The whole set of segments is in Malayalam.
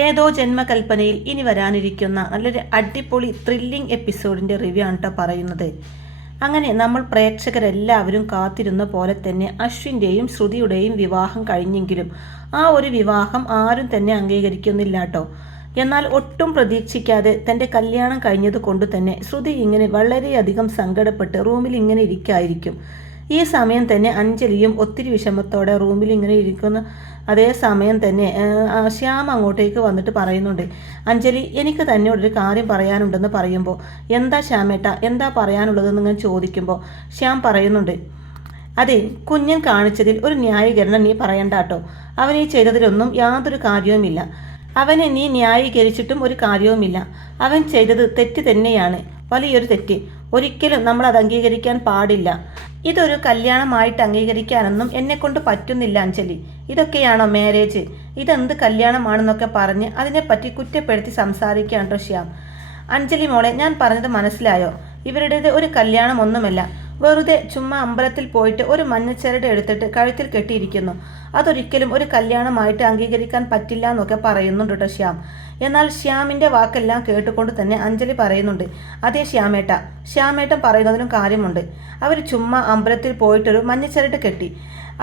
ഏതോ ജന്മകൽപ്പനയിൽ ഇനി വരാനിരിക്കുന്ന നല്ലൊരു അടിപൊളി ത്രില്ലിംഗ് എപ്പിസോഡിൻ്റെ റിവ്യൂ ആണ് കേട്ടോ പറയുന്നത്. അങ്ങനെ നമ്മൾ പ്രേക്ഷകരെല്ലാവരും കാത്തിരുന്ന പോലെ തന്നെ അശ്വിൻ്റെയും ശ്രുതിയുടെയും വിവാഹം കഴിഞ്ഞെങ്കിലും ആ ഒരു വിവാഹം ആരും തന്നെ അംഗീകരിക്കുന്നില്ല കേട്ടോ. എന്നാൽ ഒട്ടും പ്രതീക്ഷിക്കാതെ തൻ്റെ കല്യാണം കഴിഞ്ഞത് കൊണ്ട് തന്നെ ശ്രുതി ഇങ്ങനെ വളരെയധികം സങ്കടപ്പെട്ട് റൂമിൽ ഇങ്ങനെ ഇരിക്കായിരിക്കും. ഈ സമയം തന്നെ അഞ്ജലിയും ഒത്തിരി വിഷമത്തോടെ റൂമിൽ ഇങ്ങനെ ഇരിക്കുന്ന അതേ സമയം തന്നെ ശ്യാം അങ്ങോട്ടേക്ക് വന്നിട്ട് പറയുന്നുണ്ട്, അഞ്ജലി എനിക്ക് തന്നോടൊരു കാര്യം പറയാനുണ്ടെന്ന് പറയുമ്പോൾ, എന്താ ശ്യാമേട്ട, എന്താ പറയാനുള്ളതെന്ന് ഞാൻ ചോദിക്കുമ്പോൾ ശ്യാം പറയുന്നുണ്ട്, അതെ, കുഞ്ഞൻ കാണിച്ചതിൽ ഒരു ന്യായീകരണം നീ പറയണ്ട കേട്ടോ. അവനീ ചെയ്തതിലൊന്നും യാതൊരു കാര്യവുമില്ല. അവനെ നീ ന്യായീകരിച്ചിട്ടും ഒരു കാര്യവുമില്ല. അവൻ ചെയ്തത് തെറ്റ് തന്നെയാണ്, വലിയൊരു തെറ്റ്. ഒരിക്കലും നമ്മൾ അത് അംഗീകരിക്കാൻ പാടില്ല. ഇതൊരു കല്യാണമായിട്ട് അംഗീകരിക്കാനൊന്നും എന്നെക്കൊണ്ട് പറ്റുന്നില്ല അഞ്ജലി. ഇതൊക്കെയാണോ മാരേജ്? ഇതെന്ത് കല്യാണമാണെന്നൊക്കെ പറഞ്ഞ് അതിനെപ്പറ്റി കുറ്റപ്പെടുത്തി സംസാരിക്കുകയാണോ ശ്യാം? അഞ്ജലി മോളെ, ഞാൻ പറഞ്ഞത് മനസ്സിലായോ? ഇവരുടേത് ഒരു കല്യാണം ഒന്നുമല്ല. വെറുതെ ചുമ്മാ അമ്പലത്തിൽ പോയിട്ട് ഒരു മഞ്ഞച്ചരട് എടുത്തിട്ട് കഴുത്തിൽ കെട്ടിയിരിക്കുന്നു. അതൊരിക്കലും ഒരു കല്യാണമായിട്ട് അംഗീകരിക്കാൻ പറ്റില്ല എന്നൊക്കെ പറയുന്നുണ്ട് കേട്ടോ ശ്യാം. എന്നാൽ ശ്യാമിൻ്റെ വാക്കെല്ലാം കേട്ടുകൊണ്ട് തന്നെ അഞ്ജലി പറയുന്നുണ്ട്, അതേ ശ്യാമേട്ടൻ പറയുന്നതിനും കാര്യമുണ്ട്. അവർ ചുമ്മാ അമ്പലത്തിൽ പോയിട്ടൊരു മഞ്ഞച്ചരട് കെട്ടി.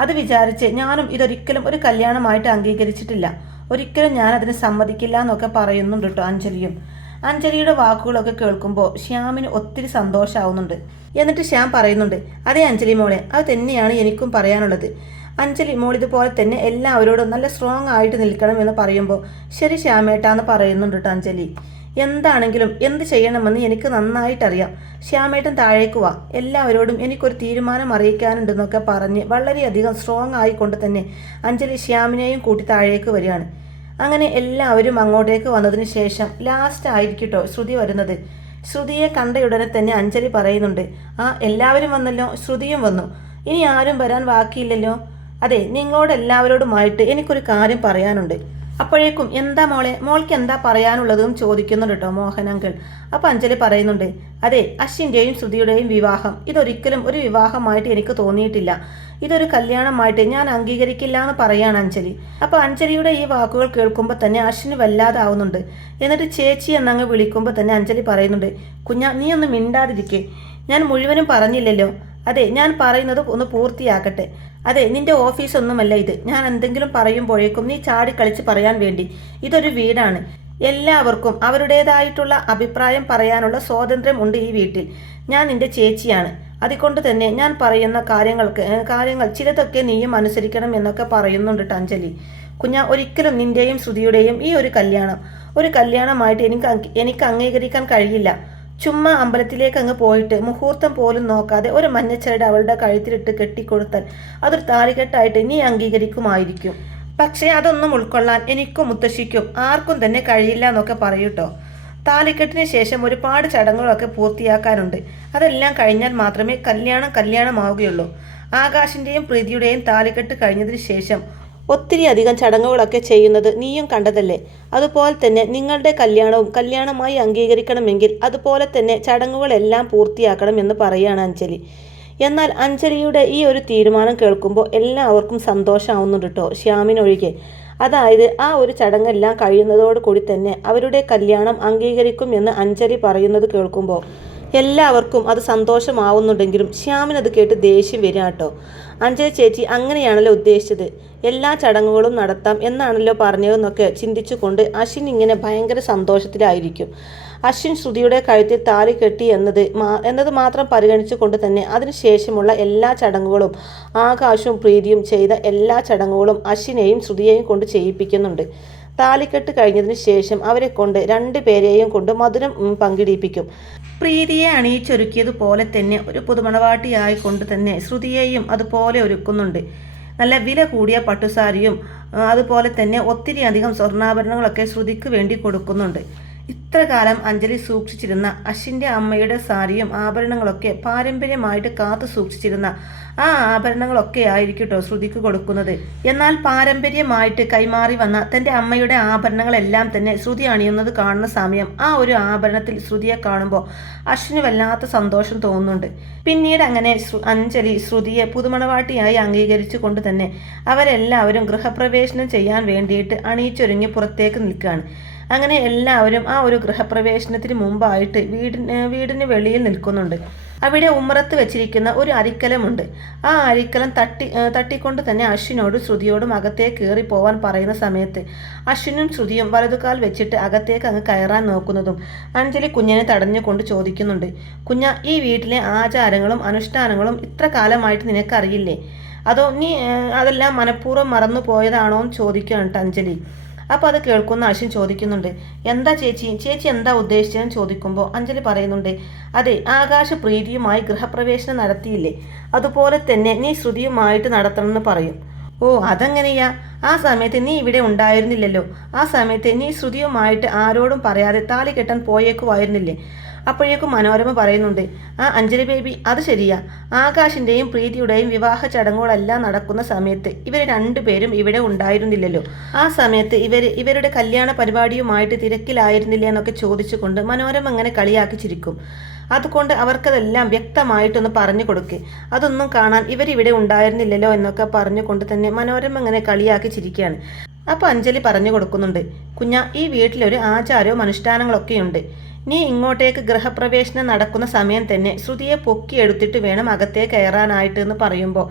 അത് വിചാരിച്ച് ഞാനും ഇതൊരിക്കലും ഒരു കല്യാണമായിട്ട് അംഗീകരിച്ചിട്ടില്ല. ഒരിക്കലും ഞാൻ അതിന് സമ്മതിക്കില്ല എന്നൊക്കെ പറയുന്നുണ്ട് കേട്ടോ അഞ്ജലിയും. അഞ്ജലിയുടെ വാക്കുകളൊക്കെ കേൾക്കുമ്പോൾ ശ്യാമിന് ഒത്തിരി സന്തോഷമാവുന്നുണ്ട്. എന്നിട്ട് ശ്യാം പറയുന്നുണ്ട്, അതേ അഞ്ജലി മോളെ, അത് തന്നെയാണ് എനിക്കും പറയാനുള്ളത്. അഞ്ജലി മോൾ ഇതുപോലെ തന്നെ എല്ലാവരോടും നല്ല സ്ട്രോങ് ആയിട്ട് നിൽക്കണം എന്ന് പറയുമ്പോൾ, ശരി ശ്യാമേട്ടാന്ന് പറയുന്നുണ്ട് കേട്ടോ അഞ്ജലി. എന്താണെങ്കിലും എന്ത് ചെയ്യണമെന്ന് എനിക്ക് നന്നായിട്ടറിയാം. ശ്യാമേട്ടൻ താഴേക്ക് വാ, എല്ലാവരോടും എനിക്കൊരു തീരുമാനം അറിയിക്കാനുണ്ടെന്നൊക്കെ പറഞ്ഞ് വളരെയധികം സ്ട്രോങ് ആയിക്കൊണ്ട് തന്നെ അഞ്ജലി ശ്യാമിനെയും കൂട്ടി താഴേക്ക് വരികയാണ്. അങ്ങനെ എല്ലാവരും അങ്ങോട്ടേക്ക് വന്നതിന് ശേഷം ലാസ്റ്റ് ആയിരിക്കട്ടോ ശ്രുതി വരുന്നത്. ശ്രുതിയെ കണ്ടയുടനെ തന്നെ അഞ്ജലി പറയുന്നുണ്ട്, ആ എല്ലാവരും വന്നല്ലോ, ശ്രുതിയും വന്നു. ഇനി ആരും വരാൻ ബാക്കിയില്ലല്ലോ. അതെ, നിങ്ങളോട് എല്ലാവരോടുമായിട്ട് എനിക്കൊരു കാര്യം പറയാനുണ്ട്. അപ്പോഴേക്കും എന്താ മോളെ, മോൾക്ക് എന്താ പറയാനുള്ളതെന്നും ചോദിക്കുന്നുണ്ട് കേട്ടോ മോഹൻ അങ്കിൾ. അപ്പം അഞ്ജലി പറയുന്നുണ്ട്, അതെ, അശ്വിൻ്റെയും ശ്രുതിയുടെയും വിവാഹം ഇതൊരിക്കലും ഒരു വിവാഹമായിട്ട് എനിക്ക് തോന്നിയിട്ടില്ല. ഇതൊരു കല്യാണമായിട്ട് ഞാൻ അംഗീകരിക്കില്ല എന്ന് പറയാണ് അഞ്ജലി. അപ്പോൾ അഞ്ജലിയുടെ ഈ വാക്കുകൾ കേൾക്കുമ്പോൾ തന്നെ അശ്വിന് വല്ലാതാവുന്നുണ്ട്. എന്നിട്ട് ചേച്ചി എന്നങ്ങ് വിളിക്കുമ്പോൾ തന്നെ അഞ്ജലി പറയുന്നുണ്ട്, കുഞ്ഞാ നീ ഒന്ന് മിണ്ടാതിരിക്കേ, ഞാൻ മുഴുവനും പറഞ്ഞില്ലല്ലോ. അതെ, ഞാൻ പറയുന്നത് ഒന്ന് പൂർത്തിയാക്കട്ടെ. അതെ, നിന്റെ ഓഫീസൊന്നുമല്ല ഇത്. ഞാൻ എന്തെങ്കിലും പറയുമ്പോഴേക്കും നീ ചാടിക്കളിച്ച് പറയാൻ വേണ്ടി. ഇതൊരു വീടാണ്. എല്ലാവർക്കും അവരുടേതായിട്ടുള്ള അഭിപ്രായം പറയാനുള്ള സ്വാതന്ത്ര്യം ഉണ്ട് ഈ വീട്ടിൽ. ഞാൻ നിന്റെ ചേച്ചിയാണ്. അതുകൊണ്ട് തന്നെ ഞാൻ പറയുന്ന കാര്യങ്ങൾ ചിലതൊക്കെ നീയും അനുസരിക്കണം എന്നൊക്കെ പറയുന്നുണ്ട് അഞ്ജലി. കുഞ്ഞാ, ഒരിക്കലും നിന്റെയും ശ്രുതിയുടെയും ഈ ഒരു കല്യാണമായിട്ട് എനിക്ക് അംഗീകരിക്കാൻ കഴിയില്ല. ചുമ്മാ അമ്പലത്തിലേക്ക് അങ്ങ് പോയിട്ട് മുഹൂർത്തം പോലും നോക്കാതെ ഒരു മഞ്ഞച്ചരട് അവളുടെ കഴുത്തിലിട്ട് കെട്ടിക്കൊടുത്താൽ അതൊരു താലികെട്ടായിട്ട് നീ അംഗീകരിക്കുമായിരിക്കും. പക്ഷേ അതൊന്നും ഉൾക്കൊള്ളാൻ എനിക്കും മുത്തശ്ശിക്കും ആർക്കും തന്നെ കഴിയില്ല എന്നൊക്കെ പറയൂട്ടോ. താലിക്കെട്ടിന് ശേഷം ഒരുപാട് ചടങ്ങുകളൊക്കെ പൂർത്തിയാക്കാനുണ്ട്. അതെല്ലാം കഴിഞ്ഞാൽ മാത്രമേ കല്യാണമാവുകയുള്ളൂ. ആകാശിൻ്റെയും പ്രീതിയുടെയും താലിക്കെട്ട് കഴിഞ്ഞതിന് ശേഷം ഒത്തിരി അധികം ചടങ്ങുകളൊക്കെ ചെയ്യുന്നത് നീയും കണ്ടതല്ലേ. അതുപോലെ തന്നെ നിങ്ങളുടെ കല്യാണമായി അംഗീകരിക്കണമെങ്കിൽ അതുപോലെ തന്നെ ചടങ്ങുകളെല്ലാം പൂർത്തിയാക്കണം എന്ന് പറയുകയാണ് അഞ്ജലി. എന്നാൽ അഞ്ജലിയുടെ ഈ ഒരു തീരുമാനം കേൾക്കുമ്പോൾ എല്ലാവർക്കും സന്തോഷമാവുന്നുണ്ട് കേട്ടോ, ശ്യാമിനൊഴികെ. അതായത് ആ ഒരു ചടങ്ങെല്ലാം കഴിയുന്നതോടു കൂടി തന്നെ അവരുടെ കല്യാണം അംഗീകരിക്കും എന്ന് അഞ്ജലി പറയുന്നത് കേൾക്കുമ്പോൾ എല്ലാവർക്കും അത് സന്തോഷമാവുന്നുണ്ടെങ്കിലും ശ്യാമിനത് കേട്ട് ദേഷ്യം വരിക കേട്ടോ. അഞ്ജലി ചേച്ചി അങ്ങനെയാണല്ലോ ഉദ്ദേശിച്ചത്, എല്ലാ ചടങ്ങുകളും നടത്താം എന്നാണല്ലോ പറഞ്ഞതെന്നൊക്കെ ചിന്തിച്ചുകൊണ്ട് അശ്വിൻ ഇങ്ങനെ ഭയങ്കര സന്തോഷത്തിലായിരിക്കും. അശ്വിൻ ശ്രുതിയുടെ കഴുത്തിൽ താലി കെട്ടി എന്നത് മാത്രം പരിഗണിച്ചുകൊണ്ട് തന്നെ അതിനുശേഷമുള്ള എല്ലാ ചടങ്ങുകളും ആകാശവും പ്രീതിയും ചെയ്ത എല്ലാ ചടങ്ങുകളും അശ്വിനെയും ശ്രുതിയെയും കൊണ്ട് ചെയ്യിപ്പിക്കുന്നുണ്ട്. താലിക്കെട്ട് കഴിഞ്ഞതിന് ശേഷം അവരെ കൊണ്ട് രണ്ടുപേരെയും കൊണ്ട് മധുരം പങ്കിടിപ്പിക്കും. പ്രീതിയെ അണിയിച്ചൊരുക്കിയതുപോലെ തന്നെ ഒരു പുതുമണവാട്ടിയായി കൊണ്ട് തന്നെ ശ്രുതിയെയും അതുപോലെ ഒരുക്കുന്നുണ്ട്. നല്ല വില കൂടിയ പട്ടുസാരിയും അതുപോലെ തന്നെ ഒത്തിരി അധികം സ്വർണ്ണാഭരണങ്ങളൊക്കെ ശ്രുതിക്ക് വേണ്ടി കൊടുക്കുന്നുണ്ട്. ഇത്ര കാലം അഞ്ജലി സൂക്ഷിച്ചിരുന്ന അശ്വിൻ്റെ അമ്മയുടെ സാരിയും ആഭരണങ്ങളൊക്കെ പാരമ്പര്യമായിട്ട് കാത്തു സൂക്ഷിച്ചിരുന്ന ആ ആഭരണങ്ങളൊക്കെ ആയിരിക്കും കേട്ടോ ശ്രുതിക്ക് കൊടുക്കുന്നത്. എന്നാൽ പാരമ്പര്യമായിട്ട് കൈമാറി വന്ന തൻ്റെ അമ്മയുടെ ആഭരണങ്ങളെല്ലാം തന്നെ ശ്രുതി അണിയുന്നത് കാണുന്ന സമയം ആ ഒരു ആഭരണത്തിൽ ശ്രുതിയെ കാണുമ്പോൾ അശ്വിന് വല്ലാത്ത സന്തോഷം തോന്നുന്നുണ്ട്. പിന്നീട് അങ്ങനെ അഞ്ജലി ശ്രുതിയെ പുതുമണവാട്ടിയായി അംഗീകരിച്ചു കൊണ്ട് തന്നെ അവരെല്ലാവരും ഗൃഹപ്രവേശനം ചെയ്യാൻ വേണ്ടിയിട്ട് അണിയിച്ചൊരുങ്ങി പുറത്തേക്ക് നിൽക്കുകയാണ്. അങ്ങനെ എല്ലാവരും ആ ഒരു ഗൃഹപ്രവേശനത്തിന് മുമ്പായിട്ട് വീടിന് വെളിയിൽ നിൽക്കുന്നുണ്ട്. അവിടെ ഉമ്മറത്ത് വെച്ചിരിക്കുന്ന ഒരു അരിക്കലമുണ്ട്. ആ അരിക്കലം തട്ടിക്കൊണ്ട് തന്നെ അശ്വിനോട് ശ്രുതിയോടും അകത്തേക്ക് കയറി പോവാൻ പറയുന്ന സമയത്ത് അശ്വിനും ശ്രുതിയും വലതുകാൽ വെച്ചിട്ട് അകത്തേക്ക് അങ്ങ് കയറാൻ നോക്കുന്നതും അഞ്ജലി കുഞ്ഞിനെ തടഞ്ഞുകൊണ്ട് ചോദിക്കുന്നുണ്ട്, കുഞ്ഞ, ഈ വീട്ടിലെ ആചാരങ്ങളും അനുഷ്ഠാനങ്ങളും ഇത്ര കാലമായിട്ട് നിനക്കറിയില്ലേ? അതോ നീ അതെല്ലാം മനഃപൂർവ്വം മറന്നു പോയതാണോ എന്ന് ചോദിക്കുകയാണ് അഞ്ജലി. അപ്പോൾ അത് കേൾക്കുന്ന അശ്വിൻ ചോദിക്കുന്നുണ്ട്, എന്താ ചേച്ചി എന്താ ഉദ്ദേശിച്ചതെന്ന് ചോദിക്കുമ്പോൾ അഞ്ജലി പറയുന്നുണ്ട്, അതെ, ആകാശപ്രീതിയുമായി ഗൃഹപ്രവേശനം നടത്തിയില്ലേ, അതുപോലെ തന്നെ നീ ശ്രുതിയുമായിട്ട് നടത്തണമെന്ന് പറയും. ഓ, അതെങ്ങനെയാ? ആ സമയത്ത് നീ ഇവിടെ ഉണ്ടായിരുന്നില്ലല്ലോ. ആ സമയത്ത് നീ ശ്രുതിയുമായിട്ട് ആരോടും പറയാതെ താലി കെട്ടാൻ പോയേക്കുമായിരുന്നില്ലേ? അപ്പോഴേക്കും മനോരമ പറയുന്നുണ്ട്, ആ അഞ്ജലി ബേബി, അത് ശരിയാ. ആകാശിൻ്റെയും പ്രീതിയുടെയും വിവാഹ ചടങ്ങുകളെല്ലാം നടക്കുന്ന സമയത്ത് ഇവർ രണ്ടുപേരും ഇവിടെ ഉണ്ടായിരുന്നില്ലല്ലോ. ആ സമയത്ത് ഇവരുടെ കല്യാണ പരിപാടിയുമായിട്ട് തിരക്കിലായിരുന്നില്ല എന്നൊക്കെ ചോദിച്ചുകൊണ്ട് മനോരമ അങ്ങനെ കളിയാക്കി ചിരിക്കും. അതുകൊണ്ട് അവർക്കതെല്ലാം വ്യക്തമായിട്ടൊന്ന് പറഞ്ഞു കൊടുക്ക്. അതൊന്നും കാണാൻ ഇവരിവിടെ ഉണ്ടായിരുന്നില്ലല്ലോ എന്നൊക്കെ പറഞ്ഞുകൊണ്ട് തന്നെ മനോരമ അങ്ങനെ കളിയാക്കി ചിരിക്കുകയാണ്. അപ്പോൾ അഞ്ജലി പറഞ്ഞു കൊടുക്കുന്നുണ്ട്, കുഞ്ഞ, ഈ വീട്ടിലൊരു ആചാരവും അനുഷ്ഠാനങ്ങളൊക്കെയുണ്ട്. നീ ഇങ്ങോട്ടേക്ക് ഗൃഹപ്രവേശനം നടക്കുന്ന സമയം തന്നെ ശ്രുതിയെ പൊക്കിയെടുത്തിട്ട് വേണം അകത്തേക്ക് കയറാനായിട്ട് എന്ന് പറയുമ്പോൾ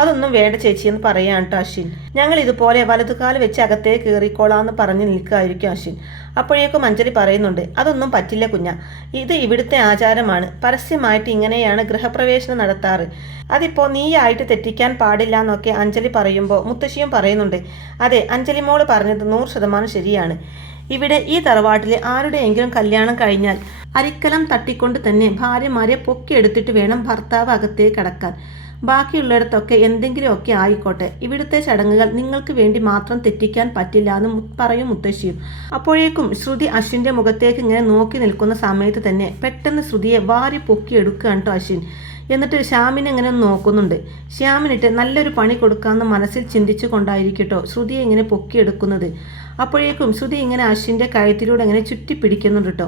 അതൊന്നും വേണ്ട ചേച്ചി എന്ന് പറയാൻ കേട്ടോ അശ്വിൻ. ഞങ്ങൾ ഇതുപോലെ വലതുകാല് വെച്ച് അകത്തേക്ക് കയറിക്കോളാന്ന് പറഞ്ഞ് നിൽക്കുകയായിരിക്കും അശ്വിൻ. അപ്പോഴേക്കും അഞ്ജലി പറയുന്നുണ്ട്, അതൊന്നും പറ്റില്ല കുഞ്ഞ, ഇത് ഇവിടുത്തെ ആചാരമാണ്. പരസ്യമായിട്ട് ഇങ്ങനെയാണ് ഗൃഹപ്രവേശനം നടത്താറ്. അതിപ്പോൾ നീയായിട്ട് തെറ്റിക്കാൻ പാടില്ല എന്നൊക്കെ അഞ്ജലി പറയുമ്പോൾ മുത്തശ്ശിയും പറയുന്നുണ്ട്, അതെ, അഞ്ജലി മോള് പറഞ്ഞത് 100% ശരിയാണ്. ഇവിടെ ഈ തറവാട്ടിൽ ആരുടെയെങ്കിലും കല്യാണം കഴിഞ്ഞാൽ അരിക്കലം തട്ടിക്കൊണ്ട് തന്നെ ഭാര്യമാരെ പൊക്കിയെടുത്തിട്ട് വേണം ഭർത്താവ് അകത്തേക്ക് കടക്കാൻ. ബാക്കിയുള്ളിടത്തൊക്കെ എന്തെങ്കിലുമൊക്കെ ആയിക്കോട്ടെ, ഇവിടുത്തെ ചടങ്ങുകൾ നിങ്ങൾക്ക് വേണ്ടി മാത്രം തെറ്റിക്കാൻ പറ്റില്ല എന്ന് പറയും മുത്തശ്ശിയും. അപ്പോഴേക്കും ശ്രുതി അശ്വിൻ്റെ മുഖത്തേക്ക് ഇങ്ങനെ നോക്കി നിൽക്കുന്ന സമയത്ത് തന്നെ പെട്ടെന്ന് ശ്രുതിയെ വാരി പൊക്കിയെടുക്കുകയാണ് കേട്ടോ അശ്വിൻ. എന്നിട്ട് ശ്യാമിനെ ഇങ്ങനെ നോക്കുന്നുണ്ട്. ശ്യാമിനിട്ട് നല്ലൊരു പണി കൊടുക്കാമെന്ന് മനസ്സിൽ ചിന്തിച്ചു കൊണ്ടായിരിക്കട്ടോ ശ്രുതിയെ ഇങ്ങനെ പൊക്കിയെടുക്കുന്നത്. അപ്പോഴേക്കും ശ്രുതി ഇങ്ങനെ അശ്വിൻ്റെ കഴുത്തിലൂടെ ഇങ്ങനെ ചുറ്റി പിടിക്കുന്നുണ്ട് കേട്ടോ.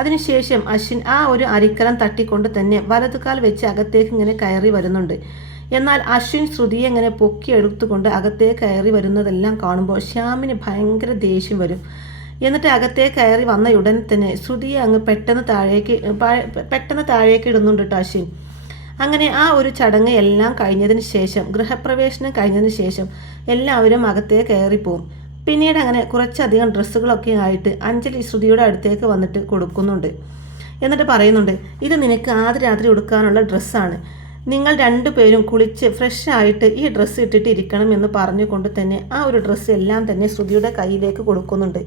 അതിനുശേഷം അശ്വിൻ ആ ഒരു അരിക്കലം തട്ടിക്കൊണ്ട് തന്നെ വലതുകാൽ വെച്ച് അകത്തേക്ക് ഇങ്ങനെ കയറി വരുന്നുണ്ട്. എന്നാൽ അശ്വിൻ ശ്രുതിയെ ഇങ്ങനെ പൊക്കിയെടുത്തുകൊണ്ട് അകത്തേക്ക് കയറി വരുന്നതെല്ലാം കാണുമ്പോൾ ശ്യാമിന് ഭയങ്കര ദേഷ്യം വരും. എന്നിട്ട് അകത്തേക്ക് കയറി വന്ന ഉടനെ തന്നെ ശ്രുതിയെ അങ്ങ് പെട്ടെന്ന് താഴേക്ക് ഇടുന്നുണ്ട് കേട്ടോ അശ്വിൻ. അങ്ങനെ ആ ഒരു ചടങ്ങ് എല്ലാം കഴിഞ്ഞതിന് ശേഷം, ഗൃഹപ്രവേശനം കഴിഞ്ഞതിന് ശേഷം എല്ലാവരും അകത്തേക്ക് കയറിപ്പോവും. പിന്നീട് അങ്ങനെ കുറച്ചധികം ഡ്രസ്സുകളൊക്കെ ആയിട്ട് അഞ്ജലി ശ്രുതിയുടെ അടുത്തേക്ക് വന്നിട്ട് കൊടുക്കുന്നുണ്ട്. എന്നിട്ട് പറയുന്നുണ്ട്, ഇത് നിനക്ക് ആദ്യ രാത്രി ഉടുക്കാനുള്ള ഡ്രസ്സാണ്. നിങ്ങൾ രണ്ടുപേരും കുളിച്ച് ഫ്രഷ് ആയിട്ട് ഈ ഡ്രസ്സ് ഇട്ടിട്ട് ഇരിക്കണം എന്ന് പറഞ്ഞുകൊണ്ട് തന്നെ ആ ഒരു ഡ്രസ്സ് എല്ലാം തന്നെ ശ്രുതിയുടെ കയ്യിലേക്ക് കൊടുക്കുന്നുണ്ട്.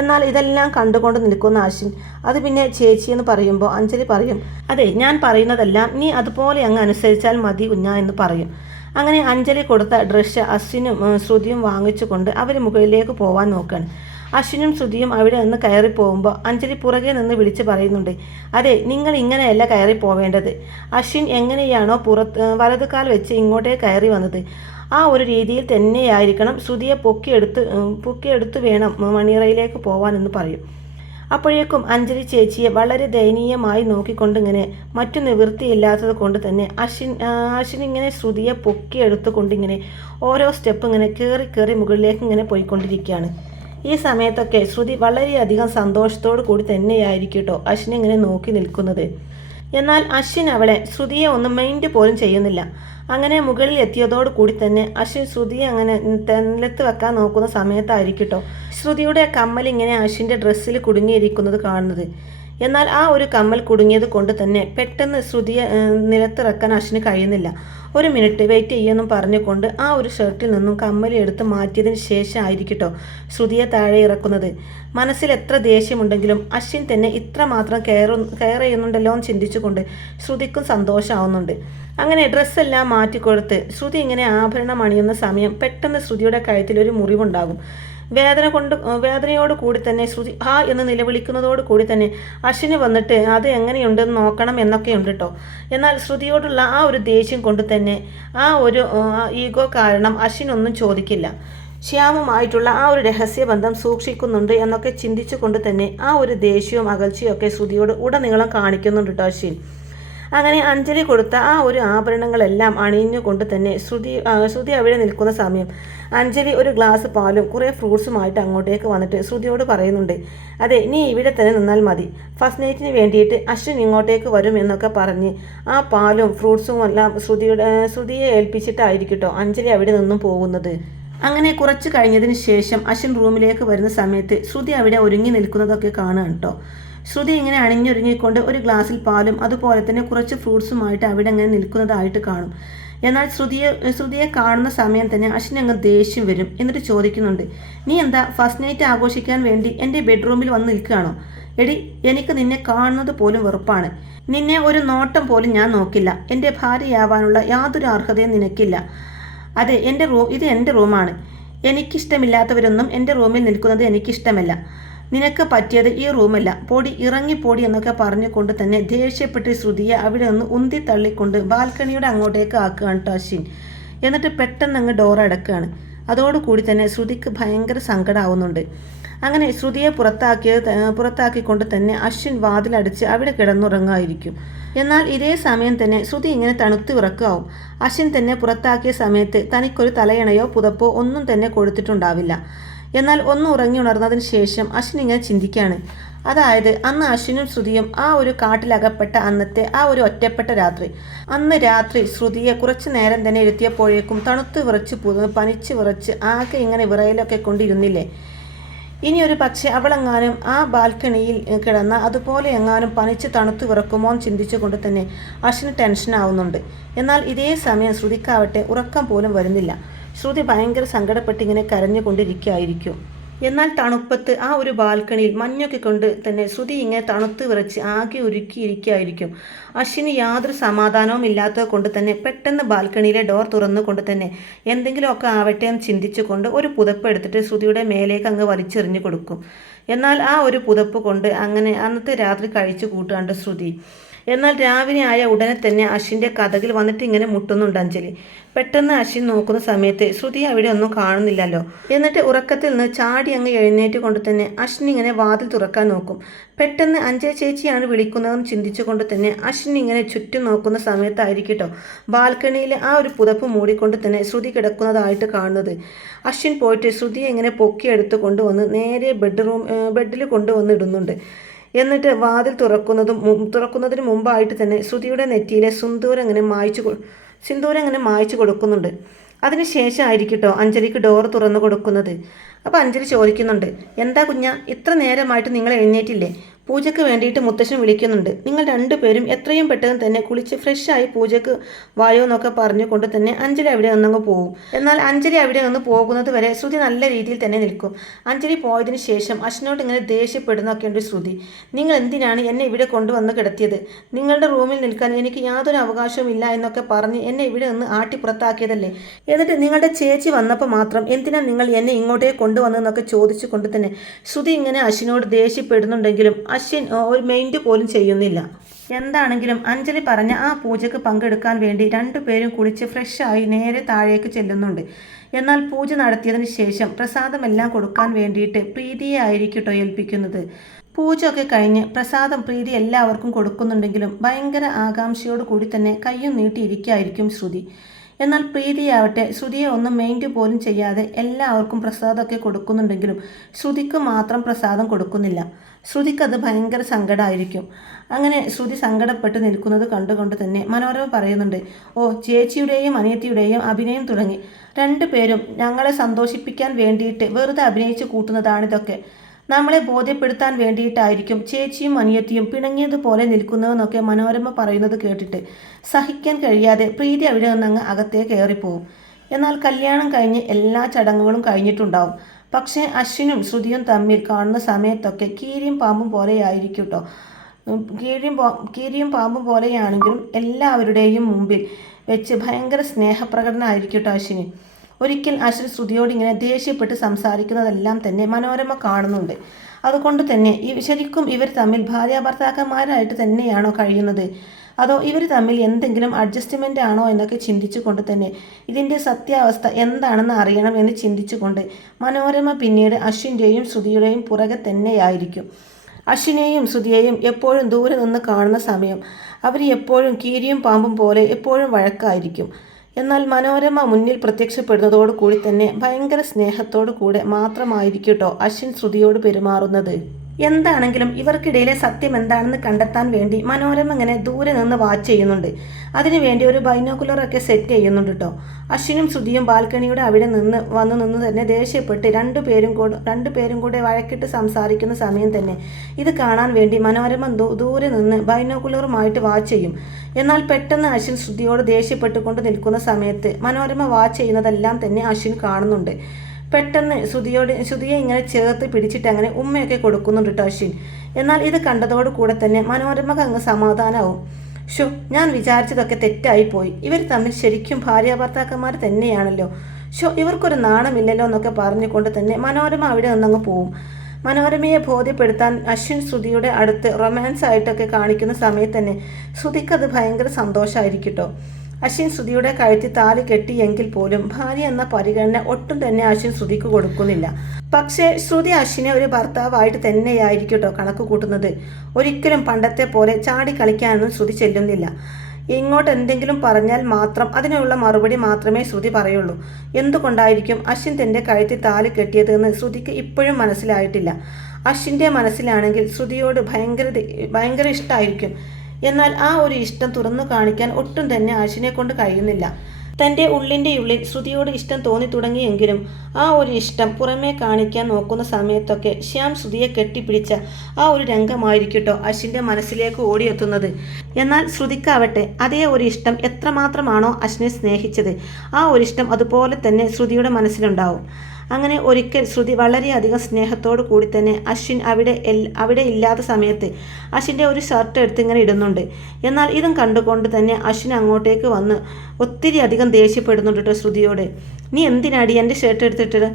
എന്നാൽ ഇതെല്ലാം കണ്ടുകൊണ്ട് നിൽക്കുന്ന അശ്വിൻ, അത് പിന്നെ ചേച്ചി എന്ന് പറയുമ്പോൾ അഞ്ജലി പറയും, അതെ, ഞാൻ പറയുന്നതെല്ലാം നീ അതുപോലെ അങ്ങ് അനുസരിച്ചാൽ മതി കുഞ്ഞാ എന്ന് പറയും. അങ്ങനെ അഞ്ജലി കൊടുത്ത ഡ്രസ്സ് അശ്വിനും ശ്രുതിയും വാങ്ങിച്ചുകൊണ്ട് അവർ മുകളിലേക്ക് പോകാൻ നോക്കുകയാണ്. അശ്വിനും ശ്രുതിയും അവിടെ നിന്ന് കയറി പോകുമ്പോൾ അഞ്ജലി പുറകെ നിന്ന് വിളിച്ച് പറയുന്നുണ്ട്, അതെ, നിങ്ങൾ ഇങ്ങനെയല്ല കയറി പോവേണ്ടത്. അശ്വിൻ എങ്ങനെയാണോ വലതുകാൽ വെച്ച് ഇങ്ങോട്ടേ കയറി വന്നത് ആ ഒരു രീതിയിൽ തന്നെയായിരിക്കണം ശ്രുതിയെ പൊക്കിയെടുത്ത് വേണം മണിയറയിലേക്ക് പോവാനെന്ന് പറയും. അപ്പോഴേക്കും അഞ്ജലി ചേച്ചിയെ വളരെ ദയനീയമായി നോക്കിക്കൊണ്ടിങ്ങനെ മറ്റു നിവൃത്തിയില്ലാത്തത് കൊണ്ട് തന്നെ അശ്വിൻ ഇങ്ങനെ ശ്രുതിയെ പൊക്കിയെടുത്തുകൊണ്ടിങ്ങനെ ഓരോ സ്റ്റെപ്പ് ഇങ്ങനെ കയറി മുകളിലേക്ക് ഇങ്ങനെ പോയിക്കൊണ്ടിരിക്കുകയാണ്. ഈ സമയത്തൊക്കെ ശ്രുതി വളരെയധികം സന്തോഷത്തോടു കൂടി തന്നെയായിരിക്കും കേട്ടോ അശ്വിൻ ഇങ്ങനെ നോക്കി നിൽക്കുന്നത്. എന്നാൽ അശ്വിൻ അവളെ ശ്രുതിയെ ഒന്നും മൈൻഡ് പോലും ചെയ്യുന്നില്ല. അങ്ങനെ മുകളിൽ എത്തിയതോടു കൂടി തന്നെ അശ്വിൻ ശ്രുതിയെ അങ്ങനെ നിലത്ത് വെക്കാൻ നോക്കുന്ന സമയത്തായിരിക്കട്ടോ ശ്രുതിയുടെ കമ്മൽ ഇങ്ങനെ അശ്വിൻ്റെ ഡ്രസ്സിൽ കുടുങ്ങിയിരിക്കുന്നത് കാണുന്നത്. എന്നാൽ ആ ഒരു കമ്മൽ കുടുങ്ങിയത് കൊണ്ട് തന്നെ പെട്ടെന്ന് ശ്രുതിയെ നിലത്തിറക്കാൻ അശ്വിന് കഴിയുന്നില്ല. ഒരു മിനിറ്റ് വെയിറ്റ് ചെയ്യുമെന്നും പറഞ്ഞുകൊണ്ട് ആ ഒരു ഷർട്ടിൽ നിന്നും കമ്മൽ എടുത്ത് മാറ്റിയതിന് ശേഷം ആയിരിക്കട്ടോ ശ്രുതിയെ താഴെ ഇറക്കുന്നത്. മനസ്സിൽ എത്ര ദേഷ്യമുണ്ടെങ്കിലും അശ്വിൻ തന്നെ ഇത്രമാത്രം കെയർ ചെയ്യുന്നുണ്ടല്ലോ എന്ന് ചിന്തിച്ചുകൊണ്ട് ശ്രുതിക്കും സന്തോഷമാവുന്നുണ്ട്. അങ്ങനെ ഡ്രസ്സെല്ലാം മാറ്റിക്കൊടുത്ത് ശ്രുതി ഇങ്ങനെ ആഭരണം അണിയുന്ന സമയം പെട്ടെന്ന് ശ്രുതിയുടെ കഴുത്തിലൊരു മുറിവുണ്ടാകും. വേദനയോട് കൂടി തന്നെ ശ്രുതി ഹാ എന്ന് നിലവിളിക്കുന്നതോട് കൂടി തന്നെ അശ്വിന് വന്നിട്ട് അത് എങ്ങനെയുണ്ടെന്ന് നോക്കണം എന്നൊക്കെ ഉണ്ട് കേട്ടോ. എന്നാൽ ശ്രുതിയോടുള്ള ആ ഒരു ദേഷ്യം കൊണ്ട് തന്നെ ആ ഒരു ഈഗോ കാരണം അശ്വിനൊന്നും ചോദിക്കില്ല. ശ്യാമുമായിട്ടുള്ള ആ ഒരു രഹസ്യബന്ധം സൂക്ഷിക്കുന്നുണ്ട് എന്നൊക്കെ ചിന്തിച്ചു കൊണ്ട് തന്നെ ആ ഒരു ദേഷ്യവും അകൽച്ചയും ഒക്കെ ശ്രുതിയോട് ഉടനീളം കാണിക്കുന്നുണ്ട് കേട്ടോ അശ്വിൻ. അങ്ങനെ അഞ്ജലി കൊടുത്ത ആ ഒരു ആഭരണങ്ങളെല്ലാം അണിഞ്ഞുകൊണ്ട് തന്നെ ശ്രുതി അവിടെ നിൽക്കുന്ന സമയം അഞ്ജലി ഒരു ഗ്ലാസ് പാലും കുറേ ഫ്രൂട്ട്സുമായിട്ട് അങ്ങോട്ടേക്ക് വന്നിട്ട് ശ്രുതിയോട് പറയുന്നുണ്ട്, അതെ നീ ഇവിടെ തന്നെ നിന്നാൽ മതി, ഫസ്റ്റ് നൈറ്റിന് വേണ്ടിയിട്ട് അശ്വിൻ ഇങ്ങോട്ടേക്ക് വരും എന്നൊക്കെ പറഞ്ഞ് ആ പാലും ഫ്രൂട്ട്സും എല്ലാം ശ്രുതിയെ ഏൽപ്പിച്ചിട്ടായിരിക്കും കേട്ടോ അഞ്ജലി അവിടെ നിന്നും പോകുന്നത്. അങ്ങനെ കുറച്ച് കഴിഞ്ഞതിന് ശേഷം അശ്വിൻ റൂമിലേക്ക് വരുന്ന സമയത്ത് ശ്രുതി അവിടെ ഒരുങ്ങി നിൽക്കുന്നതൊക്കെ കാണുകയാണ് കേട്ടോ. ശ്രുതി ഇങ്ങനെ അണിഞ്ഞൊരുങ്ങിക്കൊണ്ട് ഒരു ഗ്ലാസ്സിൽ പാലും അതുപോലെ തന്നെ കുറച്ച് ഫ്രൂട്ട്സുമായിട്ട് അവിടെ അങ്ങനെ നിൽക്കുന്നതായിട്ട് കാണും. എന്നാൽ ശ്രുതിയെ കാണുന്ന സമയം തന്നെ അശ്വിൻ അങ്ങ് ദേഷ്യം വരും. എന്നിട്ട് ചോദിക്കുന്നുണ്ട്, നീ എന്താ ഫസ്റ്റ് നൈറ്റ് ആഘോഷിക്കാൻ വേണ്ടി എൻ്റെ ബെഡ്റൂമിൽ വന്ന് നിൽക്കുകയാണോ? എടി, എനിക്ക് നിന്നെ കാണുന്നത് പോലും വെറുപ്പാണ്. നിന്നെ ഒരു നോട്ടം പോലും ഞാൻ നോക്കില്ല. എൻ്റെ ഭാര്യയാവാനുള്ള യാതൊരു അർഹതയും നിനക്കില്ല. അതെ, ഇത് എൻ്റെ റൂമാണ്. എനിക്കിഷ്ടമില്ലാത്തവരൊന്നും എൻ്റെ റൂമിൽ നിൽക്കുന്നത് എനിക്കിഷ്ടമല്ല. നിനക്ക് പറ്റിയത് ഈ റൂമല്ല, ഇറങ്ങിപ്പോടി എന്നൊക്കെ പറഞ്ഞുകൊണ്ട് തന്നെ ദേഷ്യപ്പെട്ട് ശ്രുതിയെ അവിടെ നിന്ന് ഉന്തി തള്ളിക്കൊണ്ട് ബാൽക്കണിയുടെ അങ്ങോട്ടേക്ക് ആക്കുകയാണ് കേട്ടോ അശ്വിൻ. എന്നിട്ട് പെട്ടെന്ന് അങ്ങ് ഡോർ അടക്കുകയാണ്. അതോടുകൂടി തന്നെ ശ്രുതിക്ക് ഭയങ്കര സങ്കടമാവുന്നുണ്ട്. അങ്ങനെ ശ്രുതിയെ പുറത്താക്കിക്കൊണ്ട് തന്നെ അശ്വിൻ വാതിലടിച്ച് അവിടെ കിടന്നുറങ്ങായിരിക്കും. എന്നാൽ ഇതേ സമയം തന്നെ ശ്രുതി ഇങ്ങനെ തണുത്ത് വിറക്കാവും. അശ്വിൻ തന്നെ പുറത്താക്കിയ സമയത്ത് തനിക്കൊരു തലയണയോ പുതപ്പോ ഒന്നും തന്നെ കൊടുത്തിട്ടുണ്ടാവില്ല. എന്നാൽ ഒന്ന് ഉറങ്ങി ഉണർന്നതിന് ശേഷം അശ്വിൻ ഇങ്ങനെ ചിന്തിക്കുകയാണ്. അതായത് അന്ന് അശ്വിനും ശ്രുതിയും ആ ഒരു കാട്ടിലകപ്പെട്ട അന്നത്തെ ആ ഒരു ഒറ്റപ്പെട്ട രാത്രി, അന്ന് രാത്രി ശ്രുതിയെ കുറച്ച് നേരം തന്നെ ഇരുത്തിയപ്പോഴേക്കും തണുത്ത് വിറച്ച് പനിച്ച് വിറച്ച് ആകെ ഇങ്ങനെ വിറയിലൊക്കെ കൊണ്ടിരുന്നില്ലേ. ഇനിയൊരു പക്ഷേ അവളെങ്ങാനും ആ ബാൽക്കണിയിൽ കിടന്ന അതുപോലെ എങ്ങാനും പനിച്ച് തണുത്ത് വിറക്കുമോ എന്ന് ചിന്തിച്ചുകൊണ്ട് തന്നെ അശ്വിന് ടെൻഷനാവുന്നുണ്ട്. എന്നാൽ ഇതേ സമയം ശ്രുതിക്കാവട്ടെ ഉറക്കം പോലും വരുന്നില്ല. ശ്രുതി ഭയങ്കര സങ്കടപ്പെട്ടിങ്ങനെ കരഞ്ഞുകൊണ്ടിരിക്കുകയായിരിക്കും. എന്നാൽ തണുപ്പത്ത് ആ ഒരു ബാൽക്കണിയിൽ മഞ്ഞൊക്കെ കൊണ്ട് തന്നെ ശ്രുതി ഇങ്ങനെ തണുത്ത് വിറച്ച് ആകെ ഉരുക്കിയിരിക്കുകയായിരിക്കും. അശ്വിന് യാതൊരു സമാധാനവും ഇല്ലാത്തത് കൊണ്ട് തന്നെ പെട്ടെന്ന് ബാൽക്കണിയിലെ ഡോർ തുറന്നുകൊണ്ട് തന്നെ എന്തെങ്കിലുമൊക്കെ ആവട്ടെ എന്ന് ചിന്തിച്ചുകൊണ്ട് ഒരു പുതപ്പ് എടുത്തിട്ട് ശ്രുതിയുടെ മേലേക്ക് അങ്ങ് വലിച്ചെറിഞ്ഞു കൊടുക്കും. എന്നാൽ ആ ഒരു പുതപ്പ് കൊണ്ട് അങ്ങനെ അന്നത്തെ രാത്രി കഴിച്ചു കൂട്ടുകയാണ് ശ്രുതി. എന്നാൽ രാവിലെ ആയ ഉടനെ തന്നെ അശ്വിൻ്റെ കഥകിൽ വന്നിട്ട് ഇങ്ങനെ മുട്ടുന്നുണ്ട് അഞ്ജലി. പെട്ടെന്ന് അശ്വിൻ നോക്കുന്ന സമയത്ത് ശ്രുതി അവിടെ ഒന്നും കാണുന്നില്ലല്ലോ. എന്നിട്ട് ഉറക്കത്തിൽ നിന്ന് ചാടി അങ്ങ് എഴുന്നേറ്റ് കൊണ്ട് തന്നെ അശ്വിൻ ഇങ്ങനെ വാതിൽ തുറക്കാൻ നോക്കും. പെട്ടെന്ന് അഞ്ജലി ചേച്ചിയാണ് വിളിക്കുന്നതെന്ന് ചിന്തിച്ചുകൊണ്ട് തന്നെ അശ്വിൻ ഇങ്ങനെ ചുറ്റും നോക്കുന്ന സമയത്തായിരിക്കട്ടോ ബാൽക്കണിയിൽ ആ ഒരു പുതപ്പ് മൂടിക്കൊണ്ട് തന്നെ ശ്രുതി കിടക്കുന്നതായിട്ട് കാണുന്നത്. അശ്വിൻ പോയിട്ട് ശ്രുതിയെ ഇങ്ങനെ പൊക്കിയെടുത്ത് കൊണ്ടുവന്ന് നേരെ ബെഡിൽ കൊണ്ടുവന്ന് ഇടുന്നുണ്ട്. എന്നിട്ട് വാതിൽ തുറക്കുന്നതിന് മുമ്പായിട്ട് തന്നെ ശ്രുതിയുടെ നെറ്റിയിലെ സിന്ദൂരം ഇങ്ങനെ മായ്ച്ചു കൊടുക്കുന്നുണ്ട്. അതിനുശേഷം ആയിരിക്കട്ടോ അഞ്ജലിക്ക് ഡോർ തുറന്നു കൊടുക്കുന്നത്. അപ്പോൾ അഞ്ജലി ചോദിക്കുന്നുണ്ട്, എന്താ കുഞ്ഞാ, ഇത്ര നേരമായിട്ട് നിങ്ങൾ എഴുന്നേറ്റില്ലേ? പൂജയ്ക്ക് വേണ്ടിയിട്ട് മുത്തശ്ശൻ വിളിക്കുന്നുണ്ട്. നിങ്ങൾ രണ്ടുപേരും എത്രയും പെട്ടെന്ന് തന്നെ കുളിച്ച് ഫ്രഷായി പൂജയ്ക്ക് വായോ എന്നൊക്കെ പറഞ്ഞുകൊണ്ട് തന്നെ അഞ്ജലി അവിടെ നിന്നങ്ങ് പോകും. എന്നാൽ അഞ്ജലി അവിടെ നിന്ന് പോകുന്നത് വരെ ശ്രുതി നല്ല രീതിയിൽ തന്നെ നിൽക്കും. അഞ്ജലി പോയതിന് ശേഷം അശ്വിനോട് ഇങ്ങനെ ദേഷ്യപ്പെടുന്നൊക്കെയുണ്ട് ശ്രുതി. നിങ്ങൾ എന്തിനാണ് എന്നെ ഇവിടെ കൊണ്ടുവന്ന് കിടത്തിയത്? നിങ്ങളുടെ റൂമിൽ നിൽക്കാൻ എനിക്ക് യാതൊരു അവകാശവും ഇല്ല എന്നൊക്കെ പറഞ്ഞ് എന്നെ ഇവിടെ നിന്ന് ആട്ടിപ്പുറത്താക്കിയതല്ലേ? എന്നിട്ട് നിങ്ങളുടെ ചേച്ചി വന്നപ്പോൾ മാത്രം എന്തിനാണ് നിങ്ങൾ എന്നെ ഇങ്ങോട്ടേ കൊണ്ടുവന്നതെന്നൊക്കെ ചോദിച്ചുകൊണ്ട് തന്നെ ശ്രുതി ഇങ്ങനെ അശ്വിനോട് ദേഷ്യപ്പെടുന്നുണ്ടെങ്കിലും അശ്വിൻ ഒരു മൈൻഡ് പോലും ചെയ്യുന്നില്ല. എന്താണെങ്കിലും അഞ്ജലി പറഞ്ഞ ആ പൂജയ്ക്ക് പങ്കെടുക്കാൻ വേണ്ടി രണ്ടുപേരും കുളിച്ച് ഫ്രഷായി നേരെ താഴേക്ക് ചെല്ലുന്നുണ്ട്. എന്നാൽ പൂജ നടത്തിയതിന് ശേഷം പ്രസാദമെല്ലാം കൊടുക്കാൻ വേണ്ടിയിട്ട് പ്രീതിയെ ആയിരിക്കട്ടോ ഏൽപ്പിക്കുന്നത്. പൂജ ഒക്കെ കഴിഞ്ഞ് പ്രസാദം പ്രീതി എല്ലാവർക്കും കൊടുക്കുന്നുണ്ടെങ്കിലും ഭയങ്കര ആകാംക്ഷയോട് കൂടി തന്നെ കയ്യും നീട്ടിയിരിക്കുകയായിരിക്കും ശ്രുതി. എന്നാൽ പ്രീതിയാവട്ടെ ശ്രുതിയെ ഒന്നും മൈൻഡ് പോലും ചെയ്യാതെ എല്ലാവർക്കും പ്രസാദമൊക്കെ കൊടുക്കുന്നുണ്ടെങ്കിലും ശ്രുതിക്ക് മാത്രം പ്രസാദം കൊടുക്കുന്നില്ല. ശ്രുതിക്കത് ഭയങ്കര സങ്കടമായിരിക്കും. അങ്ങനെ ശ്രുതി സങ്കടപ്പെട്ട് നിൽക്കുന്നത് കണ്ടുകൊണ്ട് തന്നെ മനോരമ പറയുന്നുണ്ട്, ഓ ചേച്ചിയുടെയും അനിയത്തിയുടെയും അഭിനയം തുടങ്ങി. രണ്ടുപേരും ഞങ്ങളെ സന്തോഷിപ്പിക്കാൻ വേണ്ടിയിട്ട് വെറുതെ അഭിനയിച്ച് കൂട്ടുന്നതാണിതൊക്കെ. നമ്മളെ ബോധ്യപ്പെടുത്താൻ വേണ്ടിയിട്ടായിരിക്കും ചേച്ചിയും അനിയത്തിയും പിണങ്ങിയതുപോലെ നിൽക്കുന്നതെന്നൊക്കെ മനോരമ പറയുന്നത് കേട്ടിട്ട് സഹിക്കാൻ കഴിയാതെ പ്രീതി അവിടെ നിന്നങ്ങ് അകത്തേക്ക് കയറിപ്പോവും. എന്നാൽ കല്യാണം കഴിഞ്ഞ് എല്ലാ ചടങ്ങുകളും കഴിഞ്ഞിട്ടുണ്ടാവും. പക്ഷേ അശ്വിനും ശ്രുതിയും തമ്മിൽ കാണുന്ന സമയത്തൊക്കെ കീരിയും പാമ്പും പോലെയായിരിക്കും കേട്ടോ. കീരിയും പാമ്പും പോലെയാണെങ്കിലും എല്ലാവരുടെയും മുമ്പിൽ വെച്ച് ഭയങ്കര സ്നേഹപ്രകടനമായിരിക്കും കേട്ടോ അശ്വിന്. ഒരിക്കൽ അശ്വിൻ ശ്രുതിയോട് ഇങ്ങനെ ദേഷ്യപ്പെട്ട് സംസാരിക്കുന്നതെല്ലാം തന്നെ മനോരമ കാണുന്നുണ്ട്. അതുകൊണ്ട് തന്നെ ശരിക്കും ഇവർ തമ്മിൽ ഭാര്യാഭർത്താക്കന്മാരായിട്ട് തന്നെയാണോ കഴിയുന്നത്, അതോ ഇവർ തമ്മിൽ എന്തെങ്കിലും അഡ്ജസ്റ്റ്മെൻ്റ് ആണോ എന്നൊക്കെ ചിന്തിച്ചുകൊണ്ട് തന്നെ ഇതിൻ്റെ സത്യാവസ്ഥ എന്താണെന്ന് അറിയണം എന്ന് ചിന്തിച്ചുകൊണ്ട് മനോരമ പിന്നീട് അശ്വിൻ്റെയും ശ്രുതിയുടെയും പുറകെ തന്നെയായിരിക്കും. അശ്വിനെയും ശ്രുതിയെയും എപ്പോഴും ദൂരെ നിന്ന് കാണുന്ന സമയം അവർ എപ്പോഴും കീരിയും പാമ്പും പോലെ എപ്പോഴും വഴക്കായിരിക്കും. എന്നാൽ മനോരമ മുന്നിൽ പ്രത്യക്ഷപ്പെടുന്നതോടു കൂടി തന്നെ ഭയങ്കര സ്നേഹത്തോടു കൂടെ മാത്രമായിരിക്കും കേട്ടോ അശ്വിൻ ശ്രുതിയോട് പെരുമാറുന്നത്. എന്താണെങ്കിലും ഇവർക്കിടയിലെ സത്യം എന്താണെന്ന് കണ്ടെത്താൻ വേണ്ടി മനോരമ ഇങ്ങനെ ദൂരെ നിന്ന് വാച്ച് ചെയ്യുന്നുണ്ട്. അതിനുവേണ്ടി ഒരു ബൈനോക്കുലറൊക്കെ സെറ്റ് ചെയ്യുന്നുണ്ട് കേട്ടോ. അശ്വിനും ശ്രുതിയും ബാൽക്കണിയുടെ അവിടെ നിന്ന് തന്നെ ദേഷ്യപ്പെട്ട് രണ്ടുപേരും കൂടെ വഴക്കിട്ട് സംസാരിക്കുന്ന സമയം തന്നെ ഇത് കാണാൻ വേണ്ടി മനോരമ ദൂരെ നിന്ന് ബൈനോക്കുലറുമായിട്ട് വാച്ച് ചെയ്യും. എന്നാൽ പെട്ടെന്ന് അശ്വിൻ ശ്രുതിയോട് ദേഷ്യപ്പെട്ടുകൊണ്ട് നിൽക്കുന്ന സമയത്ത് മനോരമ വാച്ച് ചെയ്യുന്നതെല്ലാം തന്നെ അശ്വിൻ കാണുന്നുണ്ട്. പെട്ടെന്ന് ശ്രുതിയെ ഇങ്ങനെ ചേർത്ത് പിടിച്ചിട്ട് അങ്ങനെ ഉമ്മയൊക്കെ കൊടുക്കുന്നുണ്ട് കേട്ടോ അശ്വിൻ. എന്നാൽ ഇത് കണ്ടതോടു കൂടെ തന്നെ മനോരമക്ക് അങ്ങ് സമാധാനമാവും. ഞാൻ വിചാരിച്ചതൊക്കെ തെറ്റായിപ്പോയി, ഇവർ തമ്മിൽ ശരിക്കും ഭാര്യാഭർത്താക്കന്മാർ തന്നെയാണല്ലോ, ഇവർക്കൊരു നാണമില്ലല്ലോ എന്നൊക്കെ പറഞ്ഞുകൊണ്ട് തന്നെ മനോരമ അവിടെ നിന്നങ്ങ് പോവും. മനോരമയെ ബോധ്യപ്പെടുത്താൻ അശ്വിൻ ശ്രുതിയുടെ അടുത്ത് റൊമാൻസ് ആയിട്ടൊക്കെ കാണിക്കുന്ന സമയത്ത് തന്നെ ശ്രുതിക്കത് ഭയങ്കര സന്തോഷമായിരിക്കും കേട്ടോ. അശ്വിൻ ശ്രുതിയുടെ കഴുത്തിൽ താലി കെട്ടിയെങ്കിൽ പോലും ഭാര്യ എന്ന പരിഗണന ഒട്ടും തന്നെ അശ്വിൻ ശ്രുതിക്ക് കൊടുക്കുന്നില്ല. പക്ഷേ ശ്രുതി അശ്വിനെ ഒരു ഭർത്താവായിട്ട് തന്നെയായിരിക്കും കേട്ടോ കണക്ക് കൂട്ടുന്നത്. ഒരിക്കലും പണ്ടത്തെ പോലെ ചാടി കളിക്കാനൊന്നും ശ്രുതി ചെല്ലുന്നില്ല. ഇങ്ങോട്ട് എന്തെങ്കിലും പറഞ്ഞാൽ മാത്രം അതിനുള്ള മറുപടി മാത്രമേ ശ്രുതി പറയുള്ളൂ. എന്തുകൊണ്ടായിരിക്കും അശ്വിൻ തൻ്റെ കഴുത്തിൽ താലി കെട്ടിയതെന്ന് ശ്രുതിക്ക് ഇപ്പോഴും മനസ്സിലായിട്ടില്ല. അശ്വിൻ്റെ മനസ്സിലാണെങ്കിൽ ശ്രുതിയോട് ഭയങ്കര ഇഷ്ടമായിരിക്കും. എന്നാൽ ആ ഒരു ഇഷ്ടം തുറന്നു കാണിക്കാൻ ഒട്ടും തന്നെ അശ്വിനെ കൊണ്ട് കഴിയുന്നില്ല. തൻ്റെ ഉള്ളിൻ്റെ ഉള്ളിൽ ശ്രുതിയോട് ഇഷ്ടം തോന്നി തുടങ്ങിയെങ്കിലും ആ ഒരു ഇഷ്ടം പുറമേ കാണിക്കാൻ നോക്കുന്ന സമയത്തൊക്കെ ശ്യാം ശ്രുതിയെ കെട്ടിപ്പിടിച്ച ആ ഒരു രംഗമായിരിക്കും കേട്ടോ അശ്വിൻ്റെ മനസ്സിലേക്ക് ഓടിയെത്തുന്നത്. എന്നാൽ ശ്രുതിക്കാവട്ടെ അതേ ഒരു ഇഷ്ടം എത്രമാത്രമാണോ അശ്വിനെ സ്നേഹിച്ചത് ആ ഒരു ഇഷ്ടം അതുപോലെ തന്നെ ശ്രുതിയുടെ മനസ്സിലുണ്ടാവും. അങ്ങനെ ഒരിക്കൽ ശ്രുതി വളരെയധികം സ്നേഹത്തോടു കൂടി തന്നെ അശ്വിൻ അവിടെ ഇല്ലാത്ത സമയത്ത് അശ്വിൻ്റെ ഒരു ഷർട്ട് എടുത്ത് ഇങ്ങനെ ഇടുന്നുണ്ട്. എന്നാൽ ഇതും കണ്ടുകൊണ്ട് തന്നെ അശ്വിൻ അങ്ങോട്ടേക്ക് വന്ന് ഒത്തിരി അധികം ദേഷ്യപ്പെടുന്നുണ്ട് കേട്ടോ ശ്രുതിയോട്. നീ എന്തിനാടി എൻ്റെ ഷർട്ട് എടുത്തിട്ടത്?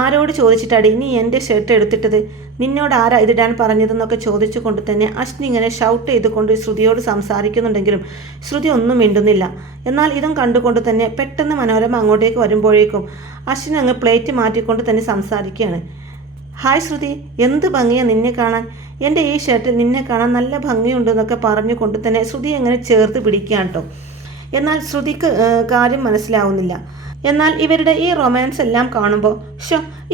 ആരോട് ചോദിച്ചിട്ടാടി നീ എൻ്റെ ഷർട്ട് എടുത്തിട്ടത്? നിന്നോട് ആരാ ഇതിടാൻ പറഞ്ഞതെന്നൊക്കെ ചോദിച്ചുകൊണ്ട് തന്നെ അശ്വിൻ ഇങ്ങനെ ഷൗട്ട് ചെയ്തുകൊണ്ട് ശ്രുതിയോട് സംസാരിക്കുന്നുണ്ടെങ്കിലും ശ്രുതി ഒന്നും മിണ്ടുന്നില്ല. എന്നാൽ ഇതും കണ്ടുകൊണ്ട് തന്നെ പെട്ടെന്ന് മനോരമ അങ്ങോട്ടേക്ക് വരുമ്പോഴേക്കും അശ്വിൻ അങ്ങ് പ്ലേറ്റ് മാറ്റിക്കൊണ്ട് തന്നെ സംസാരിക്കുകയാണ്. ഹായ് ശ്രുതി, എന്ത് ഭംഗിയാണ് നിന്നെ കാണാൻ, എൻ്റെ ഈ ഷർട്ടിൽ നിന്നെ കാണാൻ നല്ല ഭംഗിയുണ്ടെന്നൊക്കെ പറഞ്ഞുകൊണ്ട് തന്നെ ശ്രുതി എങ്ങനെ ചേർത്ത് പിടിക്കുകയാണ് കേട്ടോ. എന്നാൽ ശ്രുതിക്ക് കാര്യം മനസ്സിലാവുന്നില്ല. എന്നാൽ ഇവരുടെ ഈ റൊമാൻസ് എല്ലാം കാണുമ്പോൾ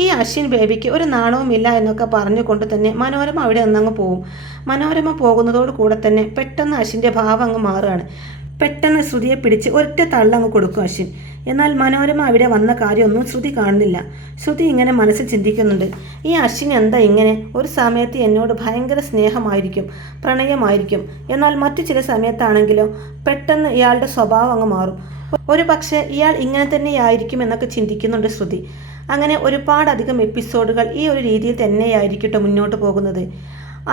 ഈ അശ്വിൻ ബേബിക്ക് ഒരു നാണവുമില്ല എന്നൊക്കെ പറഞ്ഞുകൊണ്ട് തന്നെ മനോരമ അവിടെ നിന്നങ്ങ് പോവും. മനോരമ പോകുന്നതോട് കൂടെ തന്നെ പെട്ടെന്ന് അശ്വിൻ്റെ ഭാവം അങ്ങ് മാറുകയാണ്. പെട്ടെന്ന് ശ്രുതിയെ പിടിച്ച് ഒറ്റ തള്ളങ്ങ് കൊടുക്കും അശ്വിൻ. എന്നാൽ മനോരമ അവിടെ വന്ന കാര്യമൊന്നും ശ്രുതി കാണുന്നില്ല. ശ്രുതി ഇങ്ങനെ മനസ്സിൽ ചിന്തിക്കുന്നുണ്ട്, ഈ അശ്വിൻ എന്താ ഇങ്ങനെ? ഒരു സമയത്ത് എന്നോട് ഭയങ്കര സ്നേഹമായിരിക്കും, പ്രണയമായിരിക്കും. എന്നാൽ മറ്റു ചില സമയത്താണെങ്കിലോ പെട്ടെന്ന് ഇയാളുടെ സ്വഭാവം അങ്ങ് മാറും. ഒരു പക്ഷേ ഇയാൾ ഇങ്ങനെ തന്നെയായിരിക്കും എന്നൊക്കെ ചിന്തിക്കുന്നുണ്ട് ശ്രുതി. അങ്ങനെ ഒരുപാടധികം എപ്പിസോഡുകൾ ഈ ഒരു രീതിയിൽ തന്നെയായിരിക്കട്ടെ മുന്നോട്ട് പോകുന്നത്.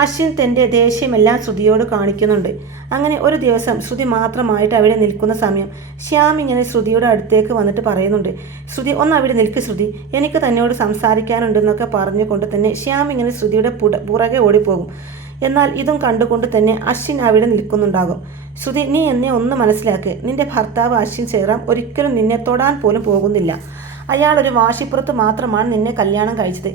അശ്വിൻ തൻ്റെ ദേഷ്യമെല്ലാം ശ്രുതിയോട് കാണിക്കുന്നുണ്ട്. അങ്ങനെ ഒരു ദിവസം ശ്രുതി മാത്രമായിട്ട് അവിടെ നിൽക്കുന്ന സമയം ശ്യാം ഇങ്ങനെ ശ്രുതിയുടെ അടുത്തേക്ക് വന്നിട്ട് പറയുന്നുണ്ട്, ശ്രുതി ഒന്ന് അവിടെ നിൽക്ക് ശ്രുതി, എനിക്ക് തന്നോട് സംസാരിക്കാനുണ്ടെന്നൊക്കെ പറഞ്ഞുകൊണ്ട് തന്നെ ശ്യാം ഇങ്ങനെ ശ്രുതിയുടെ പുറകെ ഓടിപ്പോകും. എന്നാൽ ഇതും കണ്ടുകൊണ്ട് തന്നെ അശ്വിൻ അവിടെ നിൽക്കുന്നുണ്ടാകും. ശ്രുതി, നീ എന്നെ ഒന്ന് മനസ്സിലാക്ക്, നിന്റെ ഭർത്താവ് അശ്വിൻ സേറാം ഒരിക്കലും നിന്നെ തൊടാൻ പോലും പോകുന്നില്ല. അയാൾ ഒരു വാശിപ്പുറത്ത് മാത്രമാണ് നിന്നെ കല്യാണം കഴിച്ചത്.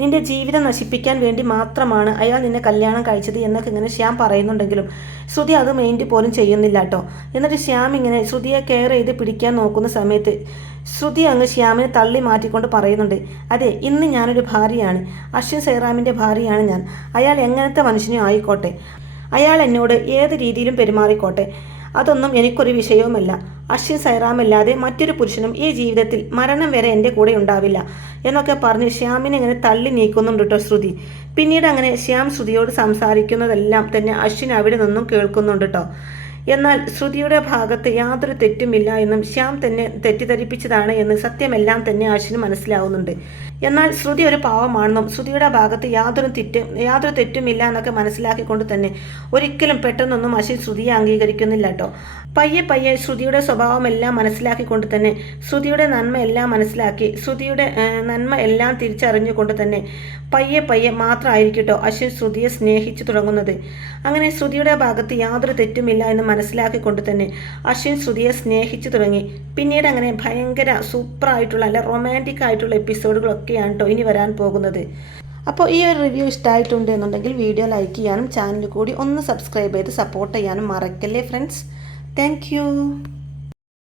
നിന്റെ ജീവിതം നശിപ്പിക്കാൻ വേണ്ടി മാത്രമാണ് അയാൾ നിന്നെ കല്യാണം കഴിച്ചത് എന്നൊക്കെ ഇങ്ങനെ ശ്യാം പറയുന്നുണ്ടെങ്കിലും ശ്രുതി അത് മൈൻഡ് പോലും ചെയ്യുന്നില്ല കേട്ടോ. എന്നിട്ട് ശ്യാം ഇങ്ങനെ ശ്രുതിയെ കെയർ ചെയ്ത് പിടിക്കാൻ നോക്കുന്ന സമയത്ത് ശ്രുതി അങ്ങ് ശ്യാമിനെ തള്ളി മാറ്റിക്കൊണ്ട് പറയുന്നുണ്ട്, അതെ, ഇന്ന് ഞാനൊരു ഭാര്യയാണ്, അശ്വിൻ സൈറാമിൻ്റെ ഭാര്യയാണ് ഞാൻ. അയാൾ എങ്ങനത്തെ മനുഷ്യനും ആയിക്കോട്ടെ, അയാൾ എന്നോട് ഏത് രീതിയിലും പെരുമാറിക്കോട്ടെ, അതൊന്നും എനിക്കൊരു വിഷയവുമല്ല. അശ്വിൻ സൈറാമല്ലാതെ മറ്റൊരു പുരുഷനും ഈ ജീവിതത്തിൽ മരണം വരെ എൻ്റെ കൂടെ ഉണ്ടാവില്ല എന്നൊക്കെ പറഞ്ഞ് ശ്യാമിനെ ഇങ്ങനെ തള്ളി നീക്കുന്നുണ്ട് കേട്ടോ ശ്രുതി. പിന്നീട് അങ്ങനെ ശ്യാം ശ്രുതിയോട് സംസാരിക്കുന്നതെല്ലാം തന്നെ അശ്വിൻ അവിടെ നിന്നും കേൾക്കുന്നുണ്ട് കേട്ടോ. എന്നാൽ ശ്രുതിയുടെ ഭാഗത്ത് യാതൊരു തെറ്റുമില്ല എന്നും ശ്യാം തന്നെ തെറ്റിദ്ധരിപ്പിച്ചതാണ് എന്ന് സത്യമെല്ലാം തന്നെ അശ്വിന് മനസ്സിലാവുന്നുണ്ട്. എന്നാൽ ശ്രുതി ഒരു പാവമാണെന്നും ശ്രുതിയുടെ ഭാഗത്ത് യാതൊരു തെറ്റുമില്ല എന്നൊക്കെ മനസ്സിലാക്കിക്കൊണ്ട് തന്നെ ഒരിക്കലും പെട്ടെന്നൊന്നും അശ്വിൻ ശ്രുതിയെ അംഗീകരിക്കുന്നില്ല കേട്ടോ. പയ്യെ ശ്രുതിയുടെ സ്വഭാവമെല്ലാം മനസ്സിലാക്കിക്കൊണ്ട് തന്നെ ശ്രുതിയുടെ നന്മ എല്ലാം മനസ്സിലാക്കി ശ്രുതിയുടെ നന്മ എല്ലാം തിരിച്ചറിഞ്ഞുകൊണ്ട് തന്നെ പയ്യെ മാത്രമായിരിക്കും കേട്ടോ അശ്വിൻ ശ്രുതിയെ സ്നേഹിച്ചു തുടങ്ങുന്നത്. അങ്ങനെ ശ്രുതിയുടെ ഭാഗത്ത് യാതൊരു തെറ്റുമില്ല എന്ന് മനസ്സിലാക്കിക്കൊണ്ട് തന്നെ അശ്വിൻ ശ്രുതിയെ സ്നേഹിച്ചു തുടങ്ങി. പിന്നീട് അങ്ങനെ ഭയങ്കര സൂപ്പറായിട്ടുള്ള അല്ല റൊമാൻറ്റിക് ആയിട്ടുള്ള എപ്പിസോഡുകളൊക്കെയാണ് കേട്ടോ ഇനി വരാൻ പോകുന്നത്. അപ്പോൾ ഈ ഒരു റിവ്യൂ ഇഷ്ടമായിട്ടുണ്ട് എന്നുണ്ടെങ്കിൽ വീഡിയോ ലൈക്ക് ചെയ്യാനും ചാനൽ കൂടി ഒന്ന് സബ്സ്ക്രൈബ് ചെയ്ത് സപ്പോർട്ട് ചെയ്യാനും മറക്കല്ലേ ഫ്രണ്ട്സ്. Thank you.